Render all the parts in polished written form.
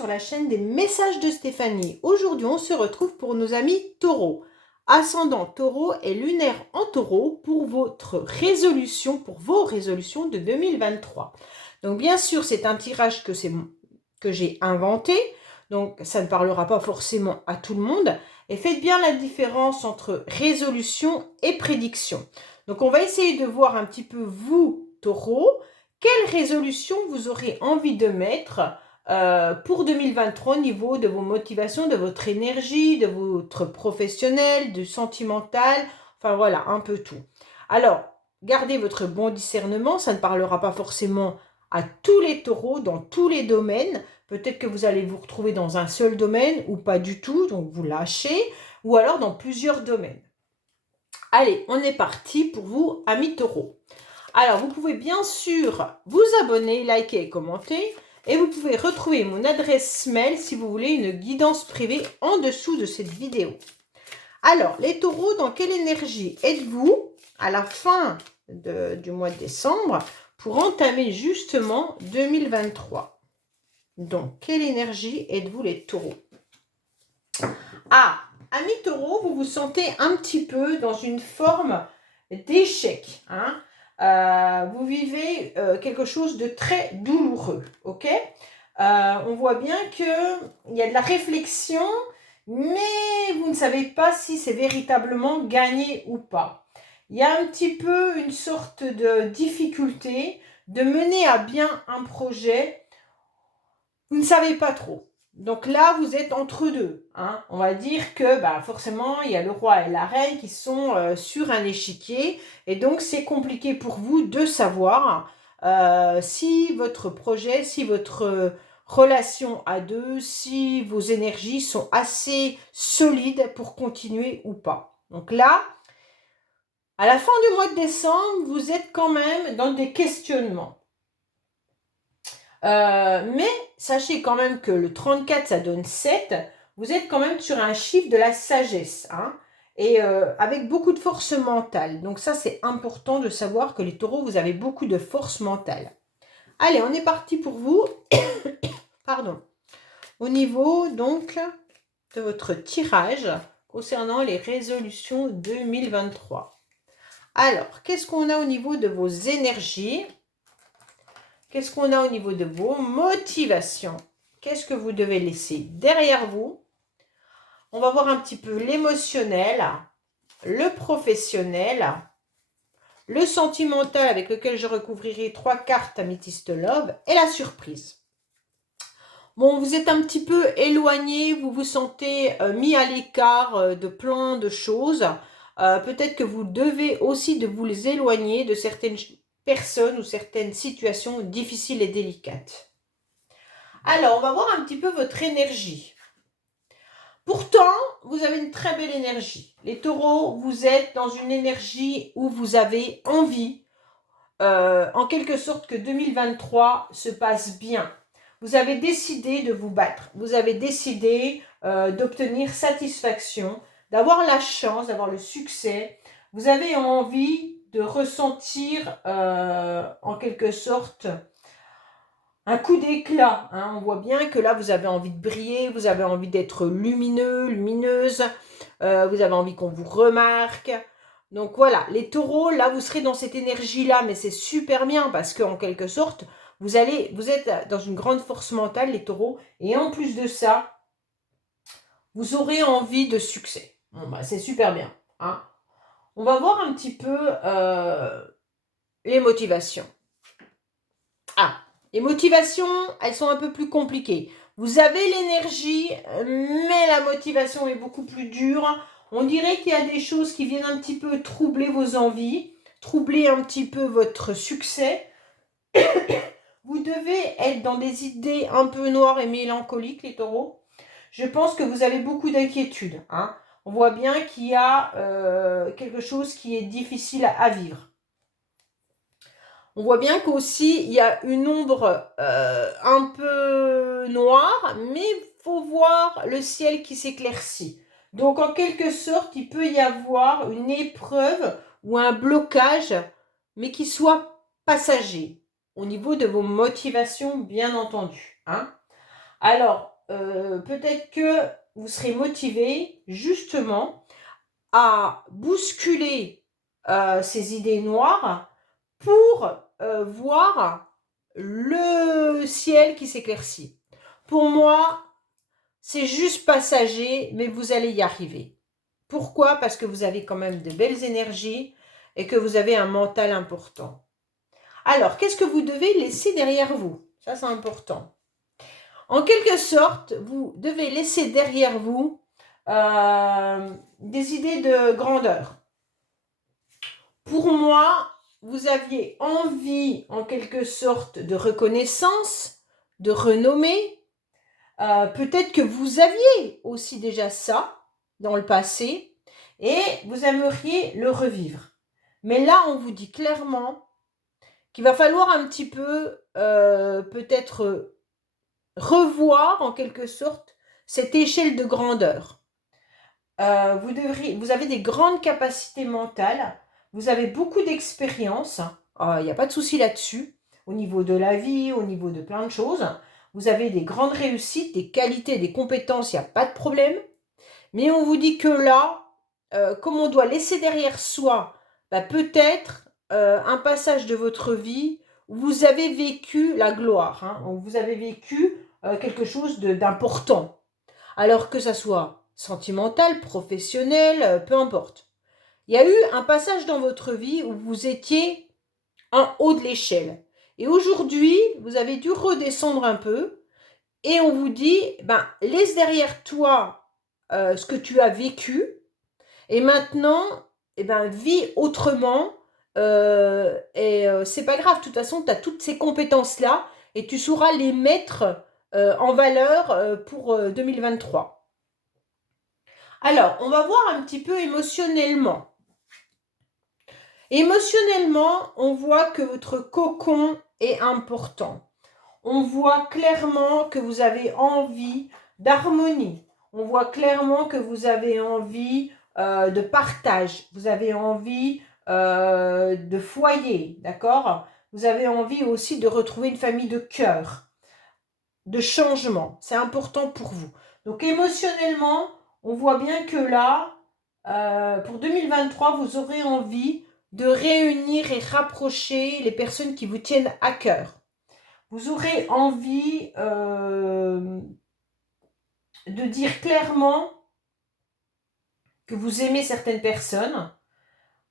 sur la chaîne des messages de Stéphanie. Aujourd'hui, on se retrouve pour nos amis taureaux. Ascendant taureau et lunaire en taureau pour votre résolution, pour vos résolutions de 2023. Donc bien sûr, c'est un tirage que j'ai inventé. Donc ça ne parlera pas forcément à tout le monde. Et faites bien la différence entre résolution et prédiction. Donc on va essayer de voir un petit peu vous, taureau, quelle résolution vous aurez envie de mettre pour 2023 au niveau de vos motivations, de votre énergie, de votre professionnel, du sentimental, enfin voilà, un peu tout. Alors, gardez votre bon discernement, ça ne parlera pas forcément à tous les taureaux, dans tous les domaines. Peut-être que vous allez vous retrouver dans un seul domaine ou pas du tout, donc vous lâchez, ou alors dans plusieurs domaines. Allez, on est parti pour vous, amis taureaux. Alors, vous pouvez bien sûr vous abonner, liker et commenter. Et vous pouvez retrouver mon adresse mail si vous voulez une guidance privée en dessous de cette vidéo. Alors, les taureaux, dans quelle énergie êtes-vous à la fin du mois de décembre pour entamer justement 2023? Donc, quelle énergie êtes-vous les taureaux? Ah, amis taureaux, vous vous sentez un petit peu dans une forme d'échec, hein? Vous vivez quelque chose de très douloureux, ok? On voit bien qu'il y a de la réflexion, mais vous ne savez pas si c'est véritablement gagné ou pas. Il y a un petit peu une sorte de difficulté de mener à bien un projet. Vous ne savez pas trop. Donc là, vous êtes entre deux. Hein. On va dire que forcément, il y a le roi et la reine qui sont sur un échiquier. Et donc, c'est compliqué pour vous de savoir si votre projet, si votre relation à deux, si vos énergies sont assez solides pour continuer ou pas. Donc là, à la fin du mois de décembre, vous êtes quand même dans des questionnements. Mais sachez quand même que le 34, ça donne 7. Vous êtes quand même sur un chiffre de la sagesse. Hein, et avec beaucoup de force mentale. Donc ça, c'est important de savoir que les taureaux, vous avez beaucoup de force mentale. Allez, on est parti pour vous. Pardon. Au niveau, donc, de votre tirage concernant les résolutions 2023. Alors, qu'est-ce qu'on a au niveau de vos énergies ? Qu'est-ce qu'on a au niveau de vos motivations? Qu'est-ce que vous devez laisser derrière vous? On va voir un petit peu l'émotionnel, le professionnel, le sentimental avec lequel je recouvrirai 3 cartes Améthyste Love et la surprise. Bon, vous êtes un petit peu éloigné, vous vous sentez mis à l'écart de plein de choses. Peut-être que vous devez aussi de vous les éloigner de certaines personnes ou certaines situations difficiles et délicates. Alors, on va voir un petit peu votre énergie. Pourtant, vous avez une très belle énergie. Les taureaux, vous êtes dans une énergie où vous avez envie, en quelque sorte, que 2023 se passe bien. Vous avez décidé de vous battre. Vous avez décidé d'obtenir satisfaction, d'avoir la chance, d'avoir le succès. Vous avez envie de ressentir, en quelque sorte, un coup d'éclat. Hein. On voit bien que là, vous avez envie de briller, vous avez envie d'être lumineux, lumineuse. Vous avez envie qu'on vous remarque. Donc voilà, les taureaux, là, vous serez dans cette énergie-là, mais c'est super bien parce qu'en quelque sorte, vous êtes dans une grande force mentale, les taureaux, et en plus de ça, vous aurez envie de succès. Bon, c'est super bien. Hein. On va voir un petit peu les motivations. Ah, les motivations, elles sont un peu plus compliquées. Vous avez l'énergie, mais la motivation est beaucoup plus dure. On dirait qu'il y a des choses qui viennent un petit peu troubler vos envies, troubler un petit peu votre succès. Vous devez être dans des idées un peu noires et mélancoliques, les taureaux. Je pense que vous avez beaucoup d'inquiétudes. Hein. On voit bien qu'il y a quelque chose qui est difficile à vivre. On voit bien qu'aussi, il y a une ombre un peu noire, mais il faut voir le ciel qui s'éclaircit. Donc, en quelque sorte, il peut y avoir une épreuve ou un blocage, mais qui soit passager, au niveau de vos motivations, bien entendu. Hein. Alors, peut-être que vous serez motivé justement à bousculer ces idées noires pour voir le ciel qui s'éclaircit. Pour moi, c'est juste passager, mais vous allez y arriver. Pourquoi? Parce que vous avez quand même de belles énergies et que vous avez un mental important. Alors, qu'est-ce que vous devez laisser derrière vous? Ça, c'est important. En quelque sorte, vous devez laisser derrière vous des idées de grandeur. Pour moi, vous aviez envie, en quelque sorte, de reconnaissance, de renommée. Peut-être que vous aviez aussi déjà ça dans le passé et vous aimeriez le revivre. Mais là, on vous dit clairement qu'il va falloir un petit peu, peut-être, revoir en quelque sorte cette échelle de grandeur. Vous avez des grandes capacités mentales, vous avez beaucoup d'expérience, il n'y a pas de souci là-dessus, au niveau de la vie, au niveau de plein de choses. Vous avez des grandes réussites, des qualités, des compétences, il n'y a pas de problème. Mais on vous dit que là, comme on doit laisser derrière soi, peut-être un passage de votre vie où vous avez vécu la gloire, hein, où vous avez vécu quelque chose d'important. Alors que ça soit sentimental, professionnel, peu importe. Il y a eu un passage dans votre vie où vous étiez en haut de l'échelle. Et aujourd'hui, vous avez dû redescendre un peu et on vous dit, laisse derrière toi ce que tu as vécu et maintenant, vis autrement c'est pas grave, de toute façon, tu as toutes ces compétences-là et tu sauras les mettre en valeur pour 2023. Alors, on va voir un petit peu émotionnellement. Émotionnellement, on voit que votre cocon est important. On voit clairement que vous avez envie d'harmonie. On voit clairement que vous avez envie de partage. Vous avez envie de foyer, d'accord? Vous avez envie aussi de retrouver une famille de cœur, de changement. C'est important pour vous. Donc émotionnellement, on voit bien que là, pour 2023, vous aurez envie de réunir et rapprocher les personnes qui vous tiennent à cœur. Vous aurez envie de dire clairement que vous aimez certaines personnes.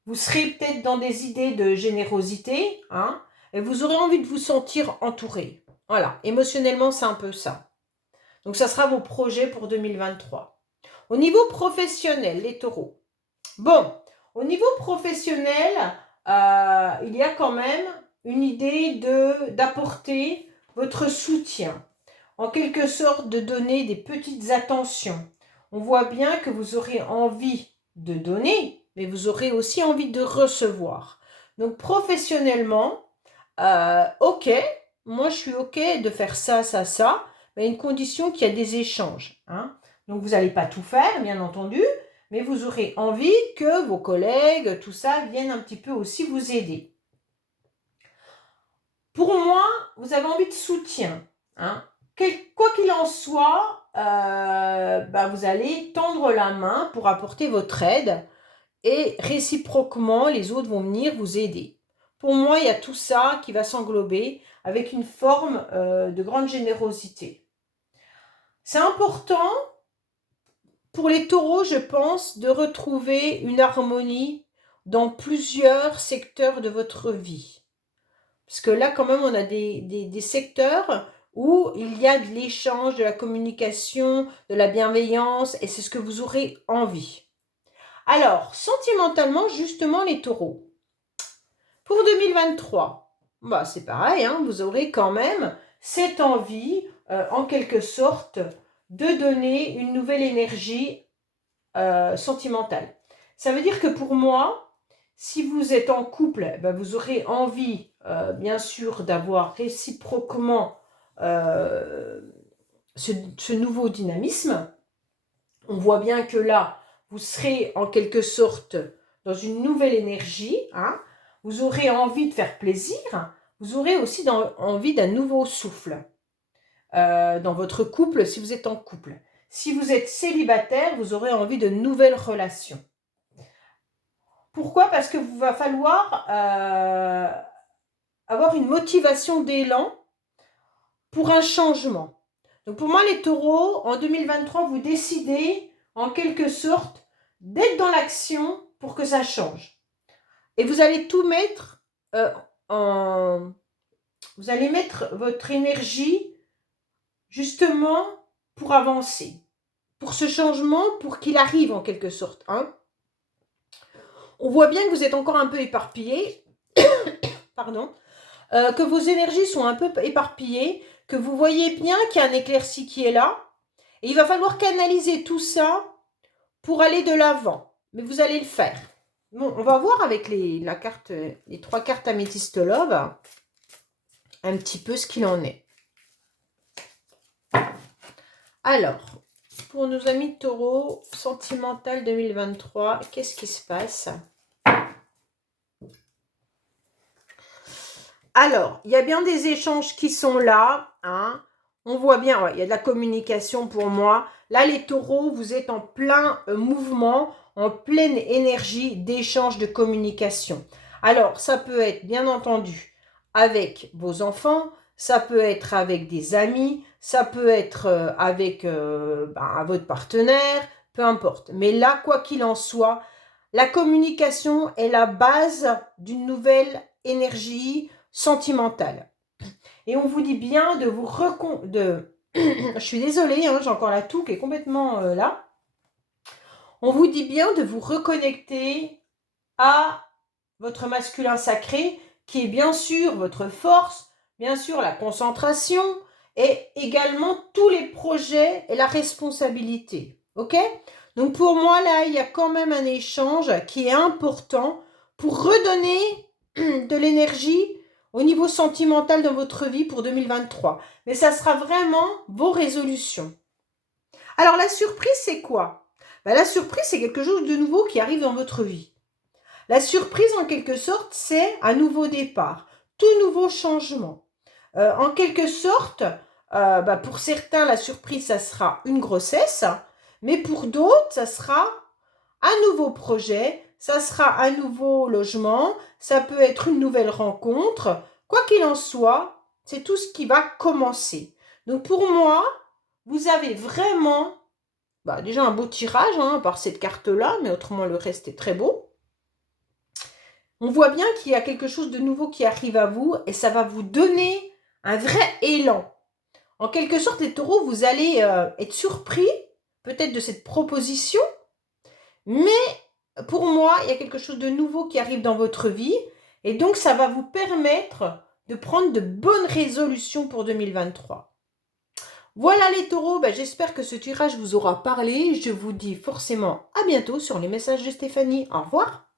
Vous serez peut-être dans des idées de générosité, hein, et vous aurez envie de vous sentir entouré. Voilà, émotionnellement, c'est un peu ça. Donc, ça sera vos projets pour 2023. Au niveau professionnel, les taureaux. Bon, au niveau professionnel, il y a quand même une idée d'apporter votre soutien. En quelque sorte, de donner des petites attentions. On voit bien que vous aurez envie de donner, mais vous aurez aussi envie de recevoir. Donc, professionnellement, ok, moi je suis ok de faire ça, ça, ça, mais à une condition qu'il y a des échanges. Hein. Donc, vous n'allez pas tout faire, bien entendu, mais vous aurez envie que vos collègues, tout ça, viennent un petit peu aussi vous aider. Pour moi, vous avez envie de soutien. Hein. Quoi qu'il en soit, vous allez tendre la main pour apporter votre aide et réciproquement, les autres vont venir vous aider. Pour moi, il y a tout ça qui va s'englober avec une forme de grande générosité. C'est important pour les taureaux, je pense, de retrouver une harmonie dans plusieurs secteurs de votre vie. Parce que là, quand même, on a des secteurs où il y a de l'échange, de la communication, de la bienveillance, et c'est ce que vous aurez envie. Alors, sentimentalement, justement, les taureaux. Pour 2023, c'est pareil, hein, vous aurez quand même cette envie, en quelque sorte, de donner une nouvelle énergie sentimentale. Ça veut dire que pour moi, si vous êtes en couple, vous aurez envie, bien sûr, d'avoir réciproquement ce nouveau dynamisme. On voit bien que là, vous serez en quelque sorte dans une nouvelle énergie. Hein. Vous aurez envie de faire plaisir. Vous aurez aussi envie d'un nouveau souffle. dans votre couple, si vous êtes en couple. Si vous êtes célibataire, vous aurez envie de nouvelles relations. Pourquoi? Parce que vous va falloir avoir une motivation d'élan pour un changement. Donc pour moi, les taureaux, en 2023, vous décidez en quelque sorte d'être dans l'action pour que ça change. Et vous allez tout mettre en... Vous allez mettre votre énergie justement pour avancer, pour ce changement, pour qu'il arrive en quelque sorte. Hein. On voit bien que vous êtes encore un peu éparpillé, pardon, que vos énergies sont un peu éparpillées, que vous voyez bien qu'il y a un éclairci qui est là, et il va falloir canaliser tout ça pour aller de l'avant. Mais vous allez le faire. Bon, on va voir avec les 3 cartes Améthyste Love un petit peu ce qu'il en est. Alors, pour nos amis taureaux, sentimental 2023, qu'est-ce qui se passe? Alors, il y a bien des échanges qui sont là. Hein. On voit bien, ouais, il y a de la communication pour moi. Là, les taureaux, vous êtes en plein mouvement, en pleine énergie d'échange de communication. Alors, ça peut être, bien entendu, avec vos enfants, ça peut être avec des amis, ça peut être avec votre partenaire, peu importe. Mais là, quoi qu'il en soit, la communication est la base d'une nouvelle énergie sentimentale. Et on vous dit bien de vous je suis désolée, hein, j'ai encore la toux qui est complètement là. On vous dit bien de vous reconnecter à votre masculin sacré, qui est bien sûr votre force, bien sûr la concentration, et également tous les projets et la responsabilité. Ok? Donc pour moi, là, il y a quand même un échange qui est important pour redonner de l'énergie au niveau sentimental dans votre vie pour 2023. Mais ça sera vraiment vos résolutions. Alors la surprise, c'est quoi? La surprise, c'est quelque chose de nouveau qui arrive dans votre vie. La surprise, en quelque sorte, c'est un nouveau départ, tout nouveau changement. En quelque sorte, pour certains, la surprise, ça sera une grossesse, mais pour d'autres, ça sera un nouveau projet, ça sera un nouveau logement, ça peut être une nouvelle rencontre. Quoi qu'il en soit, c'est tout ce qui va commencer. Donc pour moi, vous avez vraiment déjà un beau tirage, hein, par cette carte-là, mais autrement le reste est très beau. On voit bien qu'il y a quelque chose de nouveau qui arrive à vous et ça va vous donner un vrai élan. En quelque sorte, les taureaux, vous allez être surpris peut-être de cette proposition, mais pour moi, il y a quelque chose de nouveau qui arrive dans votre vie et donc ça va vous permettre de prendre de bonnes résolutions pour 2023. Voilà les taureaux, j'espère que ce tirage vous aura parlé. Je vous dis forcément à bientôt sur les messages de Stéphanie. Au revoir.